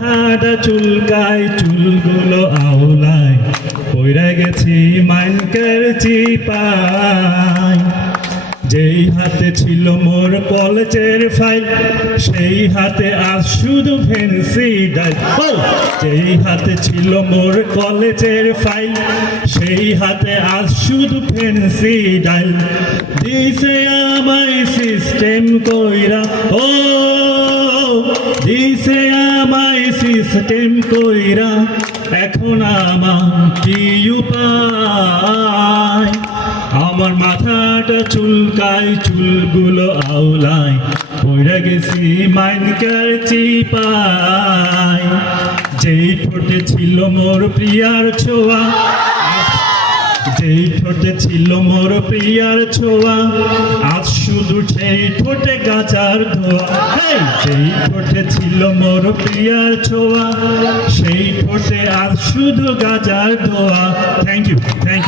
হাটা চুলকায় চুলগুলো আওলায় পইরা গেছি মাইনকের চিপায়। যেই হাতে ছিল মোর কলেজের ফাইল সেই হাতে আজ শুধু ফেন্সি ডাইল। যেই হাতে ছিল মোর কলেজের ফাইল সেই হাতে আজ শুধু ফেন্সি ডাইল। দিছে আমায় সিস্টেম কইরা, ও দিছে আমায় সিস্টেম কইরা, এখন আমার কি উপায়? আমার মাথাটা চুলকায় চুলগুলো আওলায় পইরা গেছি মাইনকার চিপায়। যেই ঠোঁটে ছিল মোর প্রিয়ার ছোঁয়া, যেই ঠোঁটে ছিল মোর প্রিয়ার ছোঁয়া, আজ শুধু সেই ঠোঁটে গাছার ধোয়া। যেই ঠোঁটে ছিল মোর প্রিয়ার ছোঁয়া সেই ঠোঁটে আজ শুধু গাছার ধোয়া। Thank you, thank you.